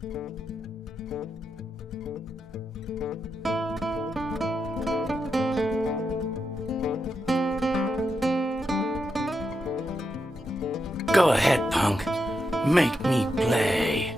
Go ahead, punk. Make me play.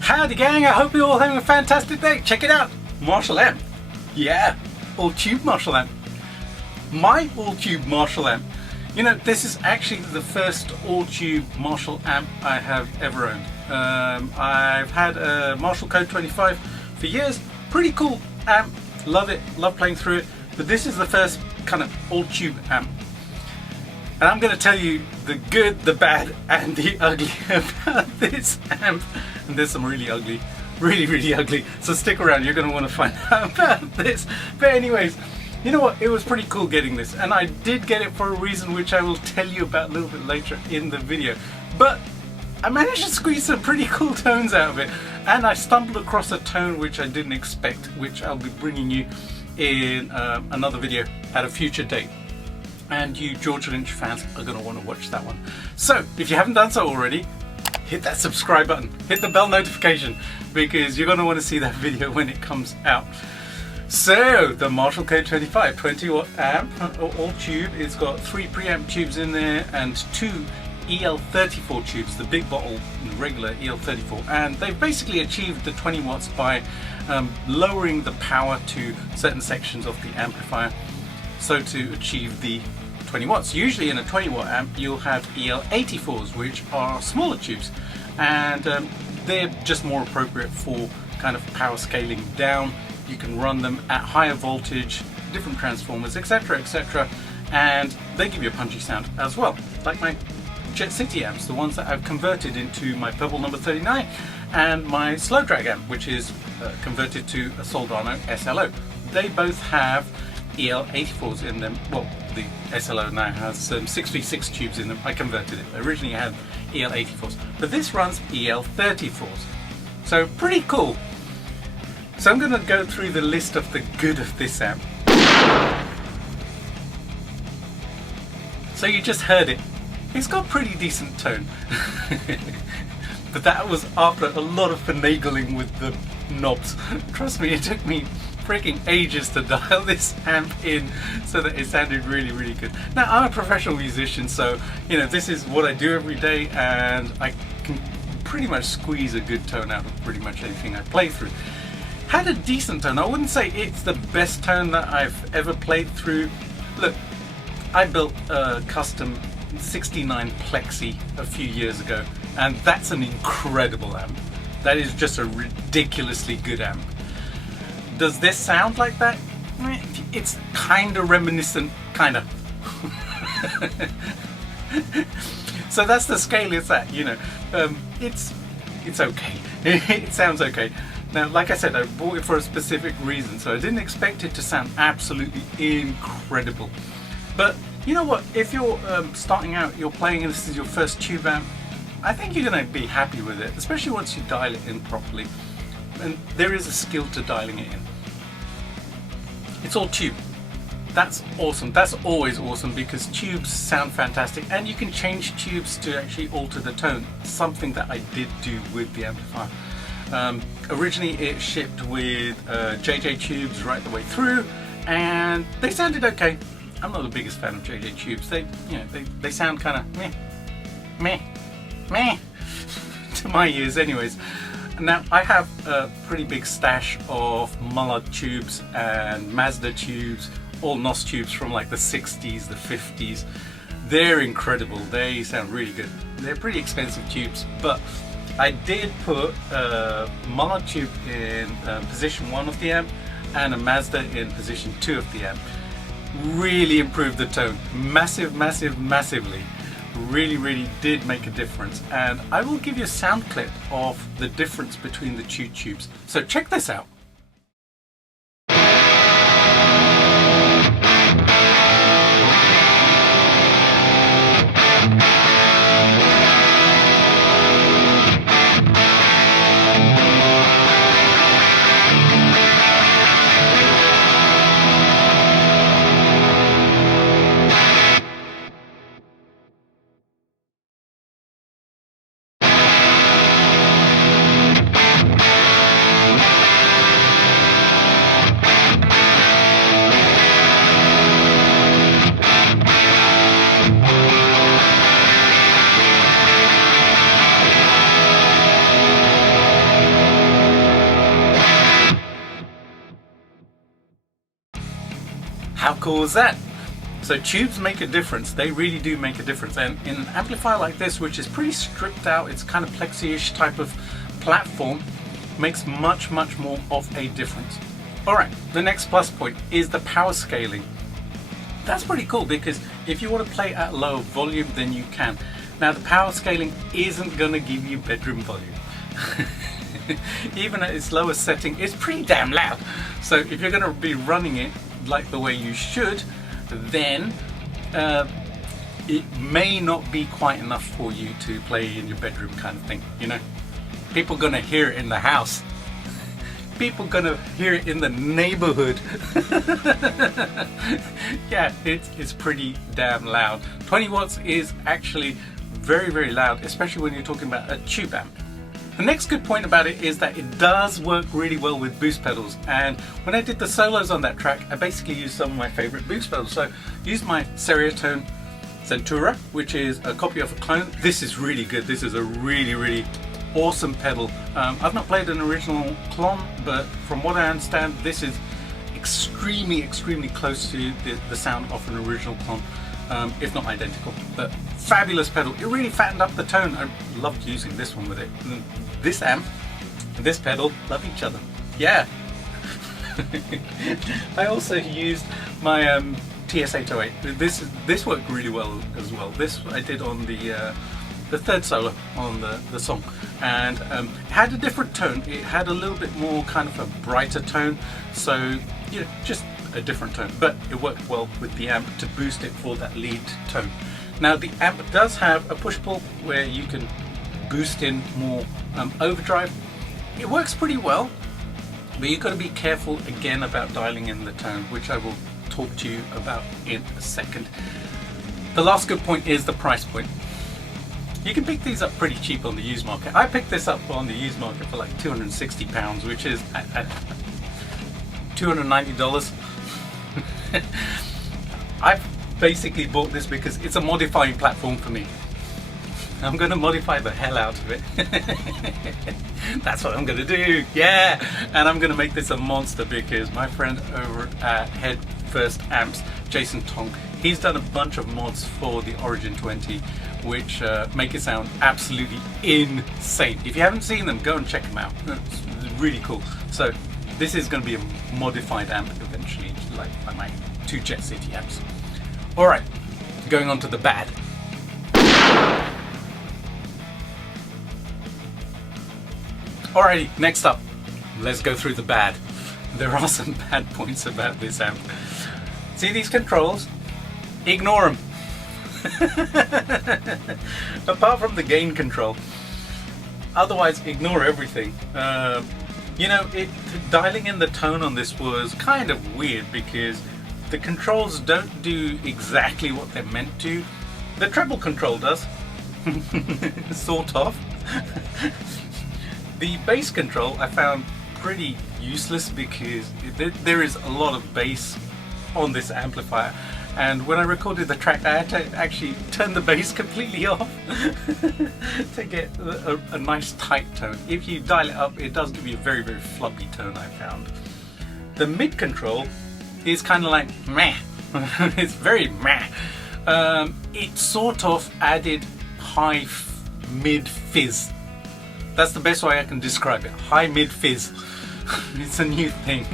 Howdy gang, I hope you're all having a fantastic day. Check it out, Marshall amp. Yeah, all tube Marshall amp. My all tube Marshall amp. You know, this is actually the first all tube Marshall amp I have ever owned. I've had a Marshall Code 25 for years. Pretty cool amp, love it, love playing through it. But this is the first kind of all tube amp. And I'm going to tell you the good, the bad, and the ugly about this amp. And there's some really ugly, really ugly. So stick around, you're going to want to find out about this. But anyways, you know what? It was pretty cool getting this. And I did get it for a reason which I will tell you about a little bit later in the video. But I managed to squeeze some pretty cool tones out of it. And I stumbled across a tone which I didn't expect, which I'll be bringing you in another video at a future date. And you George Lynch fans are going to want to watch that one. So if you haven't done so already, hit that subscribe button, hit the bell notification, because you're going to want to see that video when it comes out. So the Marshall Code 25 20 watt amp, all tube. It's got 3 preamp tubes in there and 2 EL34 tubes, the big bottle regular EL34, and they've basically achieved the 20 watts by lowering the power to certain sections of the amplifier, so to achieve the 20 watts. Usually in a 20 watt amp you'll have EL84s, which are smaller tubes, and they're just more appropriate for kind of power scaling down. You can run them at higher voltage, different transformers, etc, etc, and they give you a punchy sound as well, like my Jet City amps, the ones that I've converted into my Purple number 39, and my Slow Drag amp, which is converted to a Soldano SLO. They both have EL84s in them. Well, the SLO now has 6v6 tubes in them. I converted it. Originally it had EL84s, but this runs EL34s. So pretty cool. So I'm going to go through the list of the good of this amp. So you just heard it. It's got pretty decent tone. But that was after a lot of finagling with the knobs. Trust me, it took me freaking ages to dial this amp in so that it sounded really, really good. Now, I'm a professional musician, so you know, this is what I do every day, and I can pretty much squeeze a good tone out of pretty much anything I play through. Had a decent tone. I wouldn't say it's the best tone that I've ever played through. Look, I built a custom 69 Plexi a few years ago, and that's an incredible amp. That is just a ridiculously good amp. Does this sound like that? It's kind of reminiscent, kind of. So that's the scale it's at, you know. It's okay. It sounds okay. Now, like I said, I bought it for a specific reason, so I didn't expect it to sound absolutely incredible. But you know what? If you're starting out, you're playing and this is your first tube amp, I think you're going to be happy with it, especially once you dial it in properly. And there is a skill to dialing it in. It's all tube. That's awesome. That's always awesome because tubes sound fantastic, and you can change tubes to actually alter the tone. Something that I did do with the amplifier. Originally it shipped with JJ tubes right the way through, and they sounded okay. I'm not the biggest fan of JJ tubes. They sound kind of meh to my ears, anyways. Now I have a pretty big stash of Mullard tubes and Mazda tubes, all NOS tubes from like the 60s, the 50s. They're incredible. They sound really good. They're pretty expensive tubes, but I did put a Mullard tube in position 1 of the amp and a Mazda in position 2 of the amp. Really improved the tone. Massively. Really did make a difference, and I will give you a sound clip of the difference between the two tubes. So check this out. How cool is that? So tubes make a difference. They really do make a difference, and in an amplifier like this, which is pretty stripped out, it's kind of plexi-ish type of platform, makes much more of a difference. Alright, the next plus point is the power scaling. That's pretty cool because if you want to play at low volume, then you can. Now the power scaling isn't going to give you bedroom volume. Even at its lowest setting, it's pretty damn loud. So if you're going to be running it like the way you should, then it may not be quite enough for you to play in your bedroom kind of thing, you know. People are gonna hear it in the house. People are gonna hear it in the neighborhood. Yeah, it's pretty damn loud. 20 watts is actually very loud, especially when you're talking about a tube amp. The next good point about it is that it does work really well with boost pedals, and when I did the solos on that track, I basically used some of my favorite boost pedals. So I used my Stereotone Centura, which is a copy of a clone. This is really good. This is a really awesome pedal. I've not played an original clone, but from what I understand, this is extremely close to the sound of an original clone, if not identical. But fabulous pedal. It really fattened up the tone. I loved using this one with it. And this amp and this pedal love each other. Yeah. I also used my TS808. This worked really well as well. This I did on the third solo on the song, and it had a different tone. It had a little bit more kind of a brighter tone, so you know, just a different tone, but it worked well with the amp to boost it for that lead tone. Now the amp does have a push-pull where you can boost in more overdrive. It works pretty well, but you've got to be careful again about dialing in the tone, which I will talk to you about in a second. The last good point is the price point. You can pick these up pretty cheap on the used market. I picked this up on the used market for like £260, which is $290. I've basically bought this because it's a modifying platform for me. I'm going to modify the hell out of it. That's what I'm going to do, yeah! And I'm going to make this a monster because my friend over at Head First Amps, Jason Tong, he's done a bunch of mods for the Origin 20 which make it sound absolutely insane. If you haven't seen them, go and check them out. It's really cool. So this is going to be a modified amp eventually, like my 2 Jet City amps. Alright, going on to the bad. Alrighty, next up, let's go through the bad. There are some bad points about this amp. See these controls? Ignore them. Apart from the gain control. Otherwise, ignore everything. You know, dialing in the tone on this was kind of weird because the controls don't do exactly what they're meant to. The treble control does. Sort of. The bass control I found pretty useless because there is a lot of bass on this amplifier, and when I recorded the track I had to actually turn the bass completely off to get a nice tight tone. If you dial it up, it does give you a very, very floppy tone, I found. The mid control is kind of like meh. It's very meh. It sort of added high mid fizz. That's the best way I can describe it. High mid fizz. It's a new thing.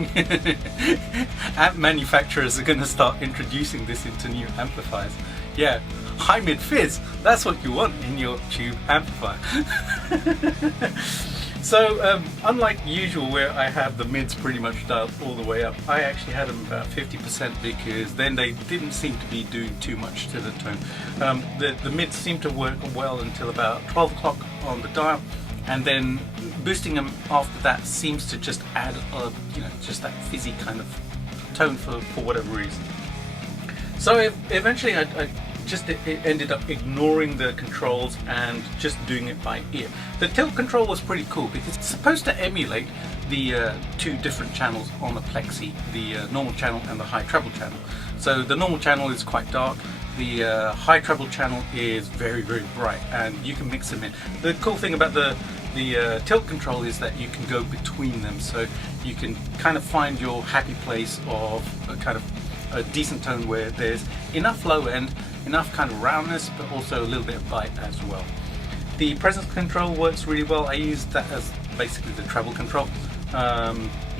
Amp manufacturers are going to start introducing this into new amplifiers. Yeah, high mid fizz. That's what you want in your tube amplifier. So unlike usual where I have the mids pretty much dialed all the way up, I actually had them about 50% because then they didn't seem to be doing too much to the tone. The mids seem to work well until about 12 o'clock on the dial, and then boosting them after that seems to just add you know, just that fizzy kind of tone for whatever reason. So eventually I just ended up ignoring the controls and just doing it by ear. The tilt control was pretty cool because it's supposed to emulate the 2 different channels on a plexi, the normal channel and the high treble channel. So the normal channel is quite dark, the high treble channel is very, very bright, and you can mix them in. The cool thing about the tilt control is that you can go between them, so you can kind of find your happy place of a kind of a decent tone where there's enough low end, enough kind of roundness, but also a little bit of bite as well. The presence control works really well. I use that as basically the treble control.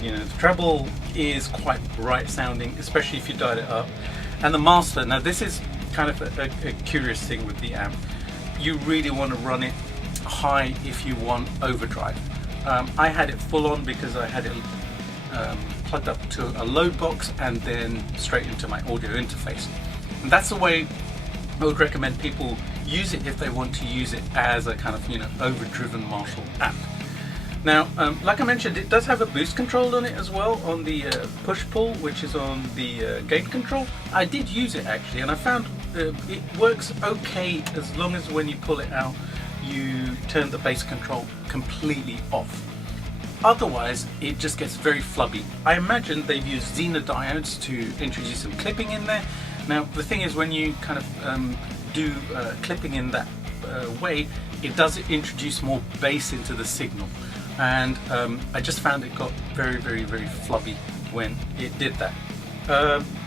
You know, the treble is quite bright sounding, especially if you dial it up. And the master, now this is kind of a curious thing with the amp. You really want to run it high if you want overdrive. I had it full on because I had it plugged up to a load box and then straight into my audio interface. And that's the way I would recommend people use it if they want to use it as a kind of, you know, overdriven Marshall amp. Now, like I mentioned, it does have a boost control on it as well, on the push-pull, which is on the gain control. I did use it actually, and I found it works okay as long as when you pull it out, you turn the bass control completely off. Otherwise, it just gets very flubby. I imagine they've used Zener diodes to introduce some clipping in there. Now, the thing is, when you kind of do clipping in that way, it does introduce more bass into the signal. And I just found it got very, very, very flubby when it did that.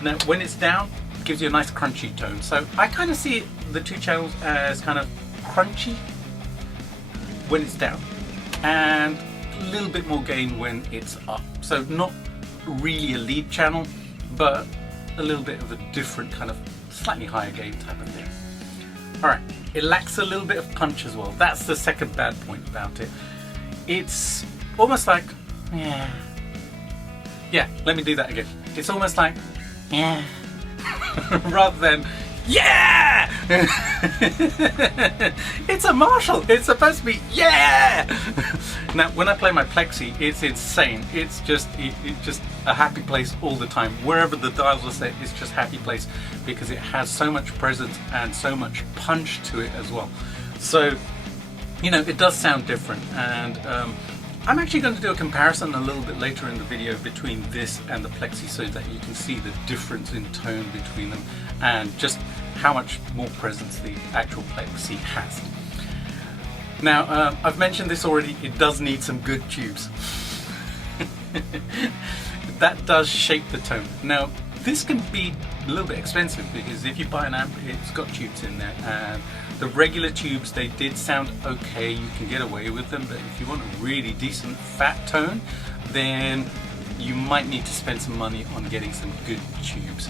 Now, when it's down, it gives you a nice crunchy tone. So I kind of see the 2 channels as kind of crunchy when it's down, and a little bit more gain when it's up. So not really a lead channel, but a little bit of a different kind of slightly higher gain type of thing. Alright, it lacks a little bit of punch as well. That's the second bad point about it. It's almost like, yeah, let me do that again. It's almost like, yeah, rather than, yeah! It's a Marshall. It's supposed to be, yeah! Now, when I play my Plexi, it's insane. It's just a happy place all the time. Wherever the dials are set, it's just happy place because it has so much presence and so much punch to it as well. So, you know, it does sound different, and I'm actually going to do a comparison a little bit later in the video between this and the Plexi so that you can see the difference in tone between them and just how much more presence the actual Plexi has. Now, I've mentioned this already, it does need some good tubes. That does shape the tone. Now, this can be a little bit expensive because if you buy an amp, it's got tubes in there, and the regular tubes, they did sound okay, you can get away with them, but if you want a really decent fat tone, then you might need to spend some money on getting some good tubes.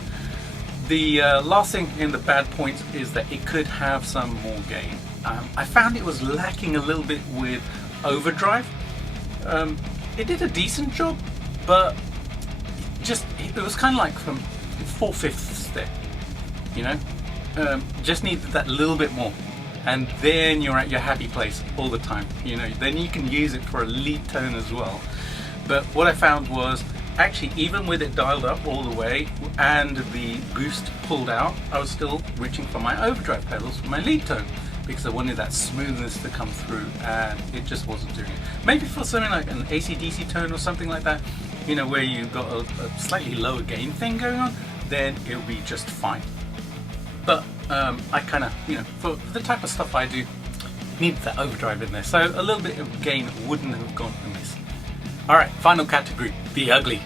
The last thing in the bad points is that it could have some more gain. I found it was lacking a little bit with overdrive. It did a decent job, but it was kind of like from 4/5 there, you know? Just needed that little bit more, and then you're at your happy place all the time, you know. Then you can use it for a lead tone as well. But what I found was, actually, even with it dialed up all the way and the boost pulled out, I was still reaching for my overdrive pedals for my lead tone because I wanted that smoothness to come through, and it just wasn't doing it. Maybe for something like an AC/DC tone or something like that, you know, where you've got a slightly lower gain thing going on, then it'll be just fine. But I kind of, you know, for the type of stuff I do, need that overdrive in there. So a little bit of gain wouldn't have gone amiss. Alright, final category, the ugly.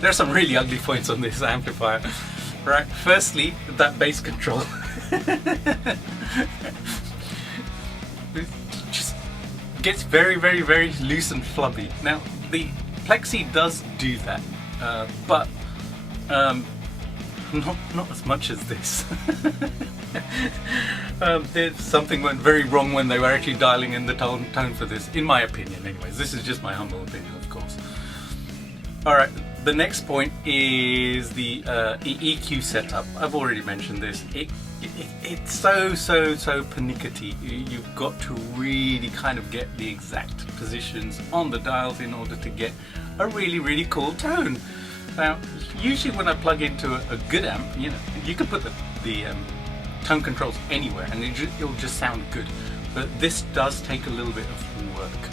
There are some really ugly points on this amplifier. Right, firstly, that bass control. It just gets very, very, very loose and flubby. Now, the Plexi does do that, but not as much as this. Something went very wrong when they were actually dialing in the tone for this, in my opinion anyways. This is just my humble opinion, of course. Alright, the next point is the EQ setup. I've already mentioned this. It's so pernickety. You've got to really kind of get the exact positions on the dials in order to get a really cool tone. Now, usually when I plug into a good amp, you know, you can put the tone controls anywhere and it'll just sound good. But this does take a little bit of work.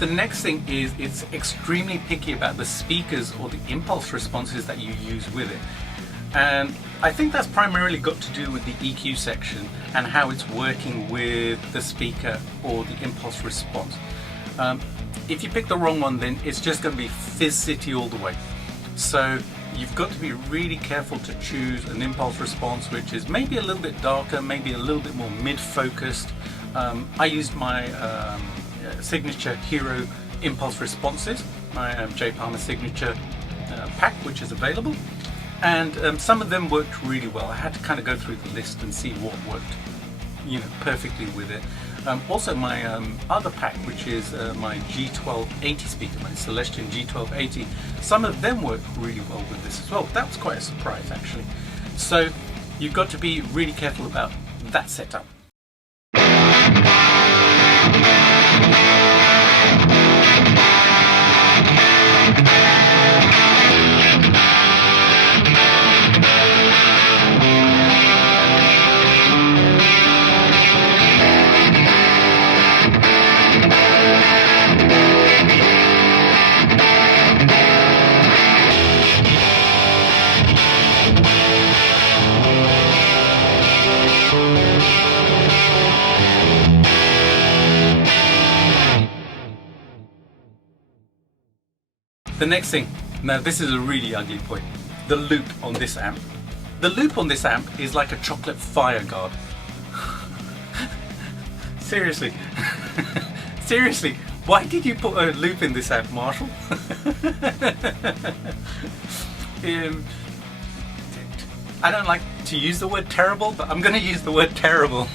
The next thing is it's extremely picky about the speakers or the impulse responses that you use with it. And I think that's primarily got to do with the EQ section and how it's working with the speaker or the impulse response. If you pick the wrong one, then it's just going to be Fizz City all the way. So you've got to be really careful to choose an impulse response which is maybe a little bit darker, maybe a little bit more mid-focused. I used my Signature Hero impulse responses, my J. Parmar Signature pack, which is available. And some of them worked really well. I had to kind of go through the list and see what worked, you know, perfectly with it. Also, my other pack, which is my G1280 speaker, my Celestion G1280, some of them work really well with this as well. That was quite a surprise, actually. So you've got to be really careful about that setup. The next thing, now this is a really ugly point, the loop on this amp. The loop on this amp is like a chocolate fire guard. Seriously, seriously, why did you put a loop in this amp, Marshall? I don't like to use the word terrible, but I'm going to use the word terrible.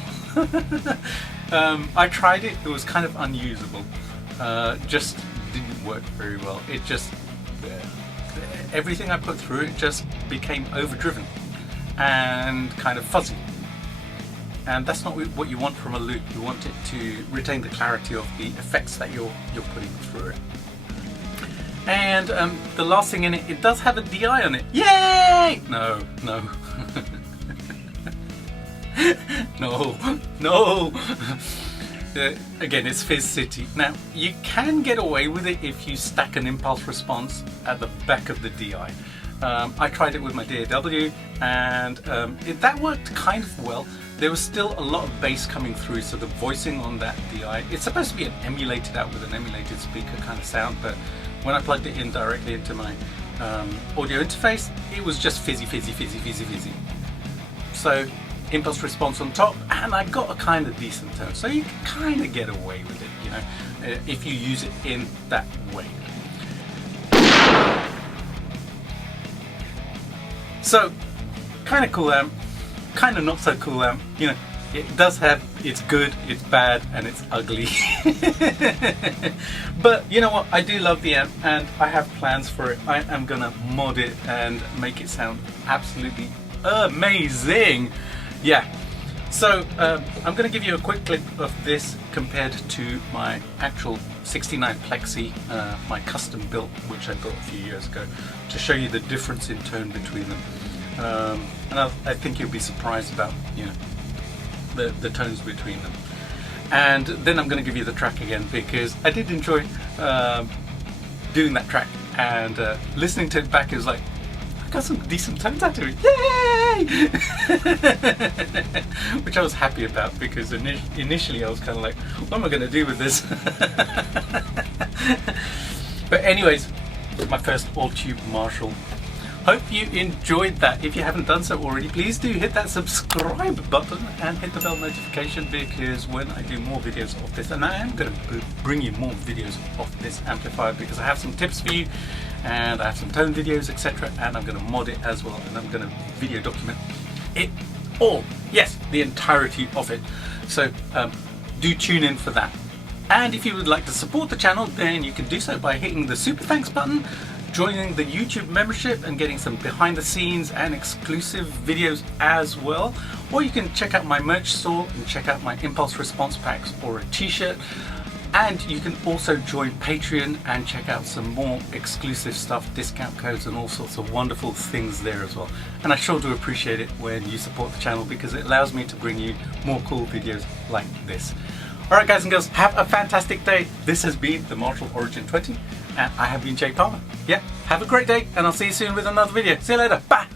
I tried it, it was kind of unusable. Just didn't work very well. It just, everything I put through it just became overdriven and kind of fuzzy. And that's not what you want from a loop. You want it to retain the clarity of the effects that you're putting through it. And the last thing in it, it does have a DI on it. Yay! No. No. Again, it's Fizz City. Now, you can get away with it if you stack an impulse response at the back of the DI. I tried it with my DAW, and that worked kind of well. There was still a lot of bass coming through, so the voicing on that DI, it's supposed to be an emulated out with an emulated speaker kind of sound, but when I plugged it in directly into my audio interface, it was just fizzy. So impulse response on top, and I got a kind of decent tone, so you can kind of get away with it, you know, if you use it in that way. So, kind of cool amp, kind of not so cool amp, you know, it does have, it's good, it's bad, and it's ugly. But you know what, I do love the amp, and I have plans for it. I am gonna mod it and make it sound absolutely amazing. Yeah, so I'm going to give you a quick clip of this compared to my actual 69 Plexi, my custom built, which I got a few years ago, to show you the difference in tone between them. And I think you'll be surprised about, you know, the tones between them. And then I'm going to give you the track again, because I did enjoy doing that track, and listening to it back is like, got some decent tones out of it, yay! Which I was happy about, because initially I was kind of like, what am I going to do with this? But anyways, my first all-tube Marshall. Hope you enjoyed that. If you haven't done so already, please do hit that subscribe button and hit the bell notification, because when I do more videos of this, and I am going to bring you more videos of this amplifier, because I have some tips for you, and I have some tone videos, etc., and I'm going to mod it as well, and I'm going to video document it all. Yes, the entirety of it. So do tune in for that. And if you would like to support the channel, then you can do so by hitting the super thanks button, joining the YouTube membership and getting some behind the scenes and exclusive videos as well. Or you can check out my merch store and check out my impulse response packs or a t-shirt. And you can also join Patreon and check out some more exclusive stuff, discount codes and all sorts of wonderful things there as well. And I sure do appreciate it when you support the channel, because it allows me to bring you more cool videos like this. Alright guys and girls, have a fantastic day. This has been the Marshall Origin 20, and I have been Jay Palmer. Yeah, have a great day, and I'll see you soon with another video. See you later, bye!